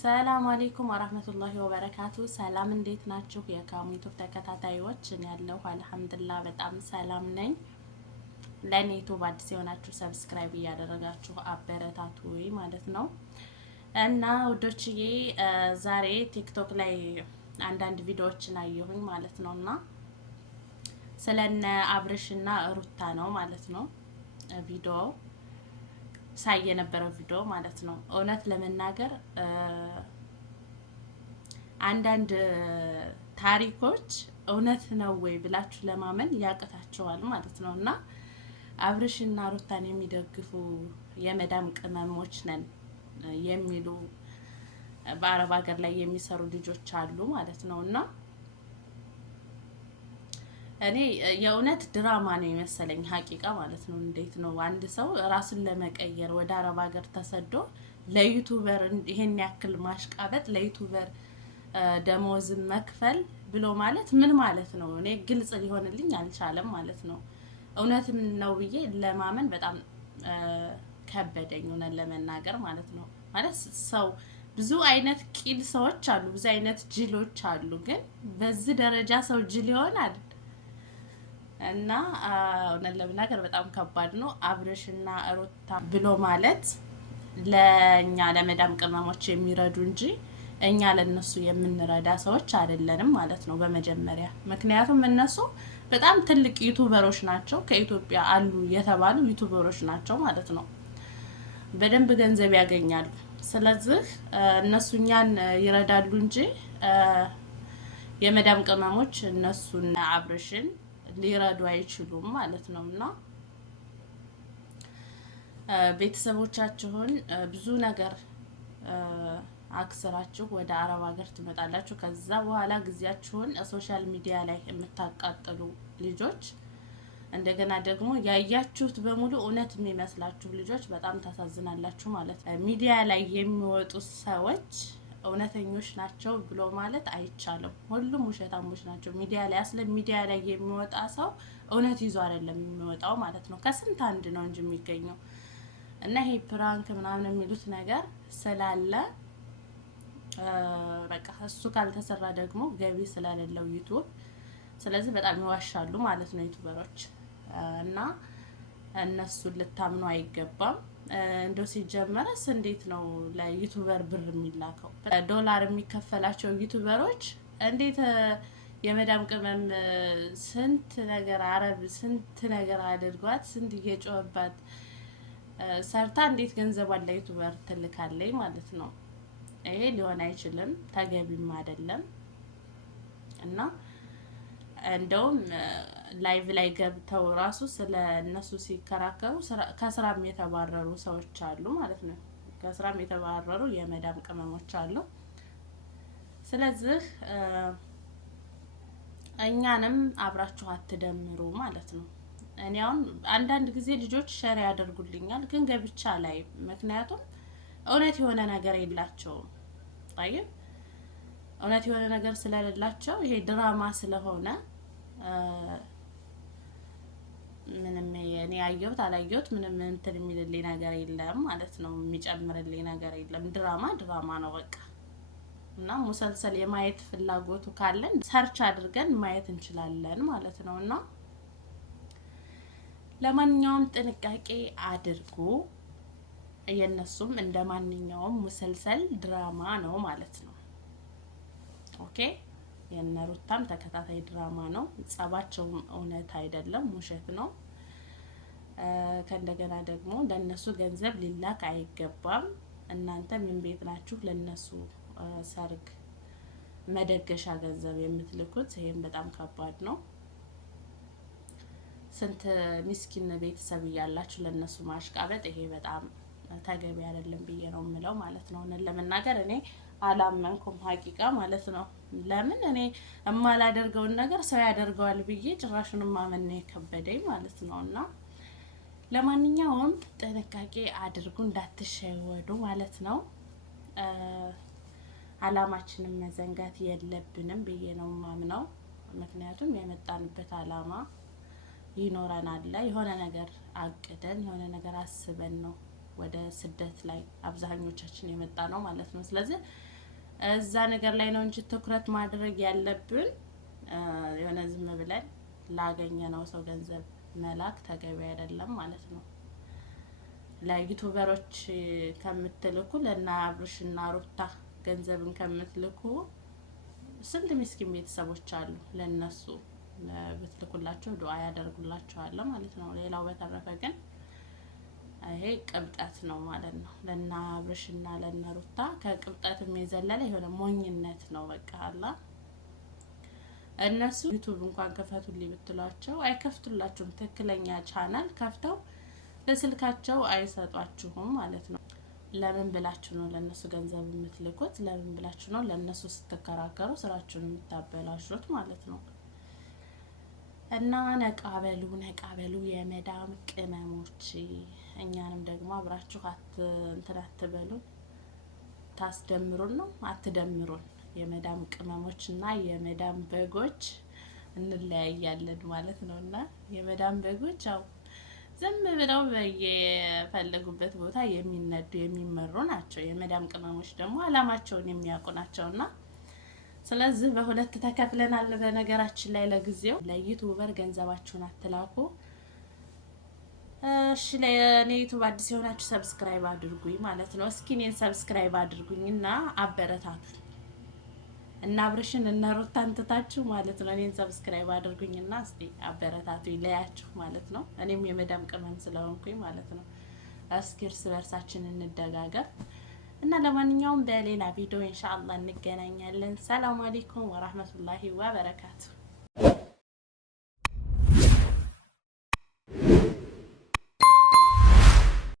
ሰላም አለይኩም ወራህመቱላሂ ወበረካቱ። ሰላም እንዴት ናችሁ? የካሚቱብ ተከታታዮች እኔ ያለሁ አልሐምዱሊላህ በጣም ሰላም ነኝ። ለኔ ዩቲዩብ አዲስ የሆናችሁ ሰብስክራይብ እያደረጋችሁ አበረታቱ ማለት ነው። እና ውዶችዬ ዛሬ ቲክቶክ ላይ አንዳንድ ቪዲዮዎችን አየሁኝ ማለት ነውና ስለነ አብርሽና ሩታ ነው ማለት ነው ቪዲዮ ሳይ የነበረው ቪዲዮ ማለት ነው። እውነት ለመናገር አንዳንድ ታሪኮች እውነት ነው ወይ ብላችሁ ለማመን ያቅታቸዋል ማለት ነው። እና አብርሽና ሩታን የሚደግፉ የመዳም ቅመሞች ነን የሚሉ በአረብ ሀገር ላይ የሚሰሩ ልጆች አሉ ማለት ነው። እና እኔ የእውነት ድራማ ነው የመሰለኝ ሀቂቃ ማለት ነው። እንዴት ነው አንድ ሰው ራሱን ለመቀየር ወደ አረብ ሀገር ተሰዶ ለዩቲዩበር ይሄን ያክል ማሽቃበጥ፣ ለዩቲዩበር ደሞዝ መክፈል ብሎ ማለት ምን ማለት ነው? እኔ ግልጽ ሊሆንልኝ አልቻለም ማለት ነው። እውነትም ነው ብዬ ለማመን በጣም ከበደኝ እውነት ለመናገር ማለት ነው። ማለት ሰው ብዙ አይነት ቂል ሰዎች አሉ፣ ብዙ አይነት ጅሎች አሉ። ግን በዚህ ደረጃ ሰው ጅል ይሆናል? እና እውነት ለመናገር በጣም ከባድ ነው። አብርሽና ሩታ ብሎ ማለት ለኛ ለመዳም ቅመሞች የሚረዱ እንጂ እኛ ለነሱ የምንረዳ ሰዎች አይደለንም ማለት ነው በመጀመሪያ። ምክንያቱም እነሱ በጣም ትልቅ ዩቲዩበሮች ናቸው፣ ከኢትዮጵያ አሉ የተባሉ ዩቲዩበሮች ናቸው ማለት ነው። በደንብ ገንዘብ ያገኛሉ። ስለዚህ እነሱ እኛን ይረዳሉ እንጂ የመዳም ቅመሞች እነሱና አብርሽን ሊረዱ አይችሉም ማለት ነው። እና ቤተሰቦቻችሁን ብዙ ነገር አክስራችሁ ወደ አረብ ሀገር ትመጣላችሁ። ከዛ በኋላ ጊዜያችሁን ሶሻል ሚዲያ ላይ የምታቃጥሉ ልጆች፣ እንደገና ደግሞ ያያችሁት በሙሉ እውነት የሚመስላችሁ ልጆች በጣም ታሳዝናላችሁ ማለት ነው። ሚዲያ ላይ የሚወጡ ሰዎች እውነተኞች ናቸው ብሎ ማለት አይቻልም። ሁሉም ውሸታሞች ናቸው ሚዲያ ላይ። አስለ ሚዲያ ላይ የሚወጣ ሰው እውነት ይዞ አይደለም የሚወጣው ማለት ነው። ከስንት አንድ ነው እንጂ የሚገኘው። እና ይሄ ፕራንክ ምናምን የሚሉት ነገር ስላለ በቃ እሱ ካልተሰራ ደግሞ ገቢ ስለሌለው ዩቲዩብ፣ ስለዚህ በጣም ይዋሻሉ ማለት ነው ዩቲዩበሮች። እና እነሱን ልታምኑ አይገባም። እንደው ሲጀመረስ እንዴት ነው ለዩቲዩበር ብር የሚላከው? ዶላር የሚከፈላቸው ዩቲዩበሮች እንዴት የመዳም ቅመም ስንት ነገር አረብ ስንት ነገር አድርጓት ስንት እየጮህባት ሰርታ እንዴት ገንዘቧን ለዩቲዩበር ትልካለች ማለት ነው? ይሄ ሊሆን አይችልም፣ ተገቢም አይደለም። እና እንደውም ላይቭ ላይ ገብተው ራሱ ስለ እነሱ ሲከራከሩ ከስራም የተባረሩ ሰዎች አሉ ማለት ነው። ከስራም የተባረሩ የመዳም ቅመሞች አሉ። ስለዚህ እኛንም አብራችሁ አትደምሩ ማለት ነው። እኔ አሁን አንዳንድ ጊዜ ልጆች ሸር ያደርጉልኛል፣ ግን ገብቻ ላይ ምክንያቱም እውነት የሆነ ነገር የላቸውም። አይ እውነት የሆነ ነገር ስለሌላቸው ይሄ ድራማ ስለሆነ ምንም እኔ ያየሁት አላየሁት ምንም እንትን የሚልልኝ ነገር የለም ማለት ነው። የሚጨምርልኝ ነገር የለም። ድራማ ነው በቃ። እና ሙሰልሰል የማየት ፍላጎቱ ካለን ሰርች አድርገን ማየት እንችላለን ማለት ነው። እና ለማንኛውም ጥንቃቄ አድርጉ። የነሱም እንደ ማንኛውም ሙሰልሰል ድራማ ነው ማለት ነው። ኦኬ። የነሩታም ተከታታይ ድራማ ነው። ጸባቸውም እውነት አይደለም፣ ውሸት ነው። ከእንደገና ደግሞ ለነሱ ገንዘብ ሊላክ አይገባም። እናንተ ምን ቤት ናችሁ ለነሱ ሰርግ መደገሻ ገንዘብ የምትልኩት? ይሄም በጣም ከባድ ነው። ስንት ሚስኪን ቤተሰብ እያላችሁ ለነሱ ማሽቃበጥ፣ ይሄ በጣም ተገቢ አይደለም ብዬ ነው የምለው ማለት ነው። ለመናገር እኔ አላመንኩም ሀቂቃ ማለት ነው። ለምን እኔ የማላደርገውን ነገር ሰው ያደርገዋል ብዬ ጭራሹን ማመን ነው የከበደኝ ማለት ነው። እና ለማንኛውም ጥንቃቄ አድርጉ፣ እንዳትሸወዱ ማለት ነው። አላማችንን መዘንጋት የለብንም ብዬ ነው ማምነው። ምክንያቱም የመጣንበት አላማ ይኖረናል። የሆነ ነገር አቅደን የሆነ ነገር አስበን ነው ወደ ስደት ላይ አብዛኞቻችን የመጣ ነው ማለት ነው። ስለዚህ እዛ ነገር ላይ ነው እንጂ ትኩረት ማድረግ ያለብን የሆነ ዝም ብለን ላገኘነው ሰው ገንዘብ መላክ ተገቢ አይደለም ማለት ነው። ለዩቲዩበሮች ከምትልኩ ለና አብርሽና ሩታ ገንዘብን ከምትልኩ ስንት ምስኪን ቤተሰቦች አሉ። ለነሱ ብትልኩላቸው ዱአ ያደርጉላቸዋል ማለት ነው። ሌላው በተረፈ ግን ይሄ ቅብጠት ነው ማለት ነው። ለና አብርሽና ለና ሩታ ከቅብጠትም የዘለለ የሆነ ሞኝነት ነው። በቃ አላ እነሱ ዩቲዩብ እንኳን ከፈቱልኝ ብትሏቸው አይከፍቱላችሁም። ትክክለኛ ቻናል ከፍተው በስልካቸው አይሰጧችሁም ማለት ነው። ለምን ብላችሁ ነው ለነሱ ገንዘብ የምትልኩት? ለምን ብላችሁ ነው ለነሱ ስትከራከሩ ስራችሁን የምታበላሹት ማለት ነው? እና ነቃበሉ የመዳም ቅመሞች፣ እኛንም ደግሞ አብራችሁ እንትን አትበሉን። ታስደምሩን ነው አትደምሩን። የመዳም ቅመሞች እና የመዳም በጎች እንለያያለን ማለት ነው። እና የመዳም በጎች አው ዝም ብለው በየፈለጉበት ቦታ የሚነዱ የሚመሩ ናቸው። የመዳም ቅመሞች ደግሞ አላማቸውን የሚያውቁ ናቸውና ስለዚህ በሁለት ተከፍለናል። በነገራችን ላይ ለጊዜው ለዩቲዩበር ገንዘባችሁን አትላኩ። እሺ ለኔ ዩቲዩብ አዲስ የሆናችሁ ሰብስክራይብ አድርጉኝ ማለት ነው። እስኪ እኔን ሰብስክራይብ አድርጉኝና አበረታቱ እና አብርሽን እና ሩታን ትታችሁ ማለት ነው እኔን ሰብስክራይብ አድርጉኝና እስቲ አበረታቱኝ ለያችሁ ማለት ነው። እኔም የመዳም ቅመም ስለሆንኩኝ ማለት ነው። እስኪ እርስ በርሳችን እንደጋገር እና ለማንኛውም በሌላ ቪዲዮ ኢንሻአላህ እንገናኛለን። ሰላም አለይኩም ወራህመቱላሂ ወበረካቱ።